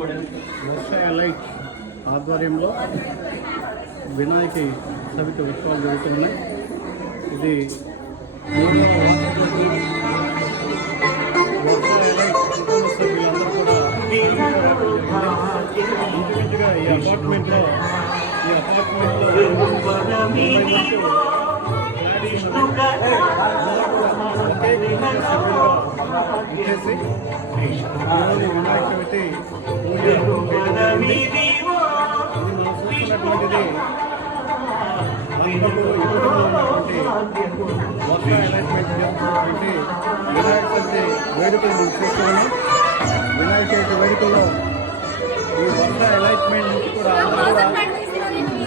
వ్యవసాయ లైట్ ఆధ్వర్యంలో వినాయక చవితి ఉత్సవాలు జరుగుతున్నాయి. ఇది ఇంచుమించుగా ఈ అపార్ట్మెంట్లో ఈ అపార్ట్మెంట్లో చేసి ఈరోజు వినాయక చవితి అలైన్మెంట్ వినాయక చవితి వేడుకలు తీసుకొని వినాయక చవితి వేడుకల్లో ఈ వర్ష ఎలైట్మెంట్ నుంచి కూడా అందరూ కూడా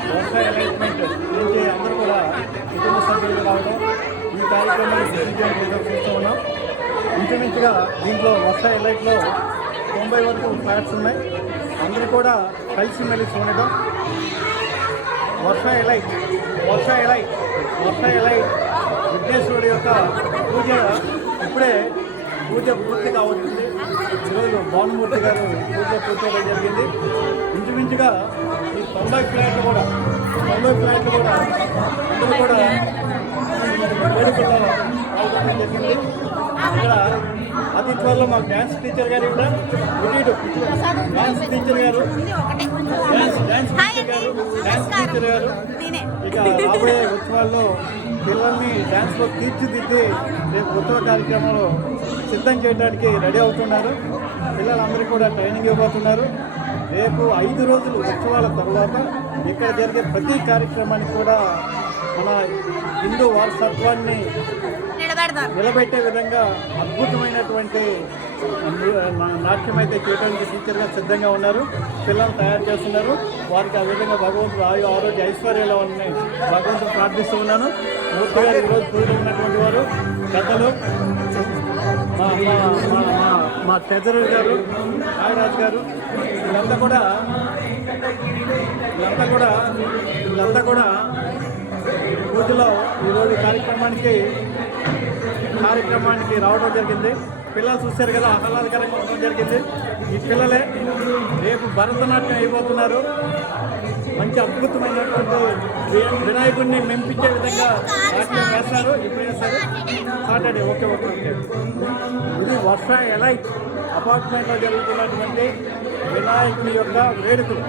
వర్ష అలైన్మెంట్ నుంచి అందరూ కూడా కుటుంబ సభ్యులు రావడం ఈ కార్యక్రమాన్ని విజయవంతంగా చూస్తూ ఉన్నాం ఇంచుమించుగా దీంట్లో వర్ష ఎలైట్లో తొంభై వరకు ఫ్లాట్స్ ఉన్నాయి. అందరూ కూడా కలిసిమెలిసి ఉండడం Varsha Elite Varsha Elite Varsha Elite విఘ్నేశ్వరుడు యొక్క పూజ ఇప్పుడే పూజ పూర్తి కావచ్చింది ఈరోజు భానుమూర్తి గారు పూజ పూర్తిగా జరిగింది. ఇంచుమించుగా ఈ తొంభై ఫ్లాట్లు కూడా తొంభై ఫ్లాట్లు కూడా అందరూ కూడా వేడుకల్లో పాల్గొనడం జరిగింది ఇక్కడ మాకు డ్యాన్స్ టీచర్ గారు కూడా ఇటు డ్యాన్స్ టీచర్ గారు. డ్యాన్స్ డ్యాన్స్ టీచర్ గారు డ్యాన్స్ టీచర్ గారు. ఇక రాబోయే ఉత్సవాల్లో పిల్లల్ని డ్యాన్స్లో తీర్చిదిద్ది రేపు ఉత్సవ కార్యక్రమంలో సిద్ధం చేయడానికి రెడీ అవుతున్నారు. పిల్లలందరూ కూడా ట్రైనింగ్ ఇవ్వబోతున్నారు. రేపు ఐదు రోజులు ఉత్సవాల తర్వాత ఇక్కడ జరిగే ప్రతి కార్యక్రమానికి కూడా మన హిందూ వారసత్వాన్ని నిలబెట్టే విధంగా అద్భుతమైనటువంటి నాట్యం అయితే చేయడానికి టీచర్గా సిద్ధంగా ఉన్నారు. పిల్లలు తయారు చేస్తున్నారు. వారికి ఆ విధంగా భగవంతుడు ఆయు ఆరోగ్య ఐశ్వర్యాలు ఉన్నాయి. భగవంతుడు ప్రార్థిస్తూ ఉన్నాను. మూర్తి గారు ఈరోజు పూజలు ఉన్నటువంటి వారు పెద్దలు మా మా మా మా ట్రెజరర్ గారు నాగరాజు గారు వీళ్ళంతా కూడా వీళ్ళంతా కూడా వీళ్ళంతా కూడా పూజలో ఈరోజు కార్యక్రమానికి కార్యక్రమానికి రావడం జరిగింది. పిల్లలు చూశారు కదా ఆహ్లాదకరంగా ఉండడం జరిగింది. ఈ పిల్లలే రేపు భరతనాట్యం అయిపోతున్నారు మంచి అద్భుతమైనటువంటి వినాయకుడిని మెంపించే విధంగా నాట్యం వేస్తారు. ఇప్పుడు వేస్తారు సాటర్డే ఓకే ఓకే ఓకే. ఇది వర్ష ఎలా అపార్ట్మెంట్లో జరుగుతున్నటువంటి వినాయకుని యొక్క వేడుకలు.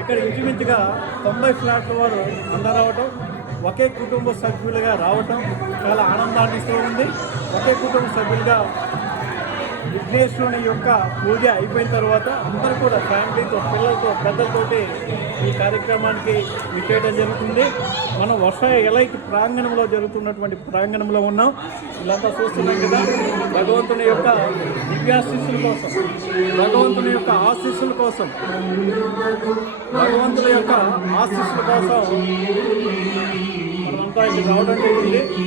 ఇక్కడ ఇంచుమించుగా తొంభై ఫ్లాట్ల వారు అందరవటం ఒకే కుటుంబ సభ్యులుగా రావటం చాలా ఆనందాన్ని ఇస్తూ ఉంది. ఒకే కుటుంబ సభ్యులుగా విఘ్నేశ్వరుని యొక్క పూజ అయిపోయిన తర్వాత అందరూ కూడా ఫ్యామిలీతో పిల్లలతో పెద్దలతోటి ఈ కార్యక్రమానికి విచ్చేయడం జరుగుతుంది. మనం వర్ష ఎలైట్ ప్రాంగణంలో జరుగుతున్నటువంటి ప్రాంగణంలో ఉన్నాం. వీళ్ళంతా చూస్తున్నాం కదా భగవంతుని యొక్క దివ్యాశీస్సుల కోసం భగవంతుని యొక్క ఆశీస్సుల కోసం భగవంతుని యొక్క ఆశీస్సుల కోసం మనమంతా ఇక్కడ రావడం జరిగింది.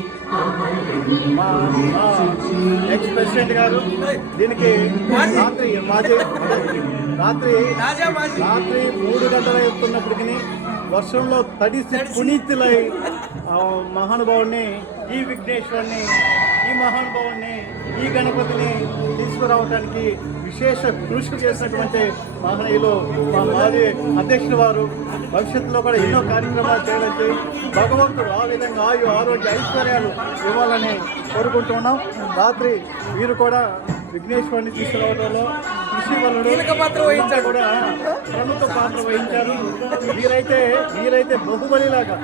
ఎక్స్ ప్రెసిడెంట్ గారు దీనికి రాత్రి మాజీ రాత్రి రాత్రి మూడు గంటల ఎత్తున్నప్పటికీ వర్షంలో తడిసి పునీతులై ఆ మహానుభావుని ఈ విఘ్నేశ్వరుని ఈ మహానుభావుని ఈ గణపతిని తీసుకురావడానికి విశేష కృషి చేసినటువంటి మహనీయులు మా మాజీ అధ్యక్షుల వారు. భవిష్యత్తులో కూడా ఎన్నో కార్యక్రమాలు చేయడానికి భగవంతుడు ఆ విధంగా ఆయు ఆరోగ్య ఐశ్వర్యాలు ఇవ్వాలని కోరుకుంటున్నాం రాత్రి వీరు కూడా విఘ్నేశ్వరుని తీసుకురావడంలో కృషి వహించారు. కూడా ప్రముఖ పాత్ర వహించారు. వీరైతే వీరైతే బహుబలిలాగా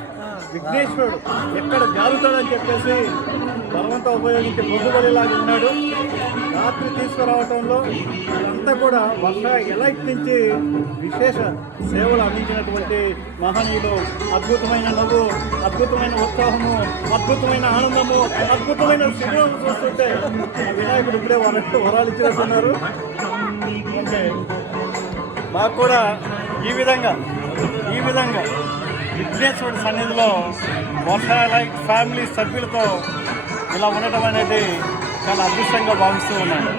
విఘ్నేశ్వరుడు ఎక్కడ జారుతాడని చెప్పేసి బలవంత ఉపయోగించి బొగ్గుబలిలాగా ఉన్నాడు. రాత్రి తీసుకురావటంలో అంతా కూడా వంద ఎలైట్ నుంచి విశేష సేవలు అందించినటువంటి మహనీయులు అద్భుతమైన నవ్వు అద్భుతమైన ఉత్సాహము అద్భుతమైన ఆనందము అద్భుతమైన శరీరం చూస్తుంటే వినాయకుడు ఇప్పుడే వరకు వరాలు ఇచ్చేస్తున్నారు అంటే మాకు కూడా ఈ విధంగా ఈ విధంగా విఘ్నేశ్వరుడి సన్నిధిలో వర్ష లైక్ ఫ్యామిలీ సభ్యులతో ఇలా ఉండటం అనేది చాలా అదృష్టంగా భావిస్తూ ఉన్నాను.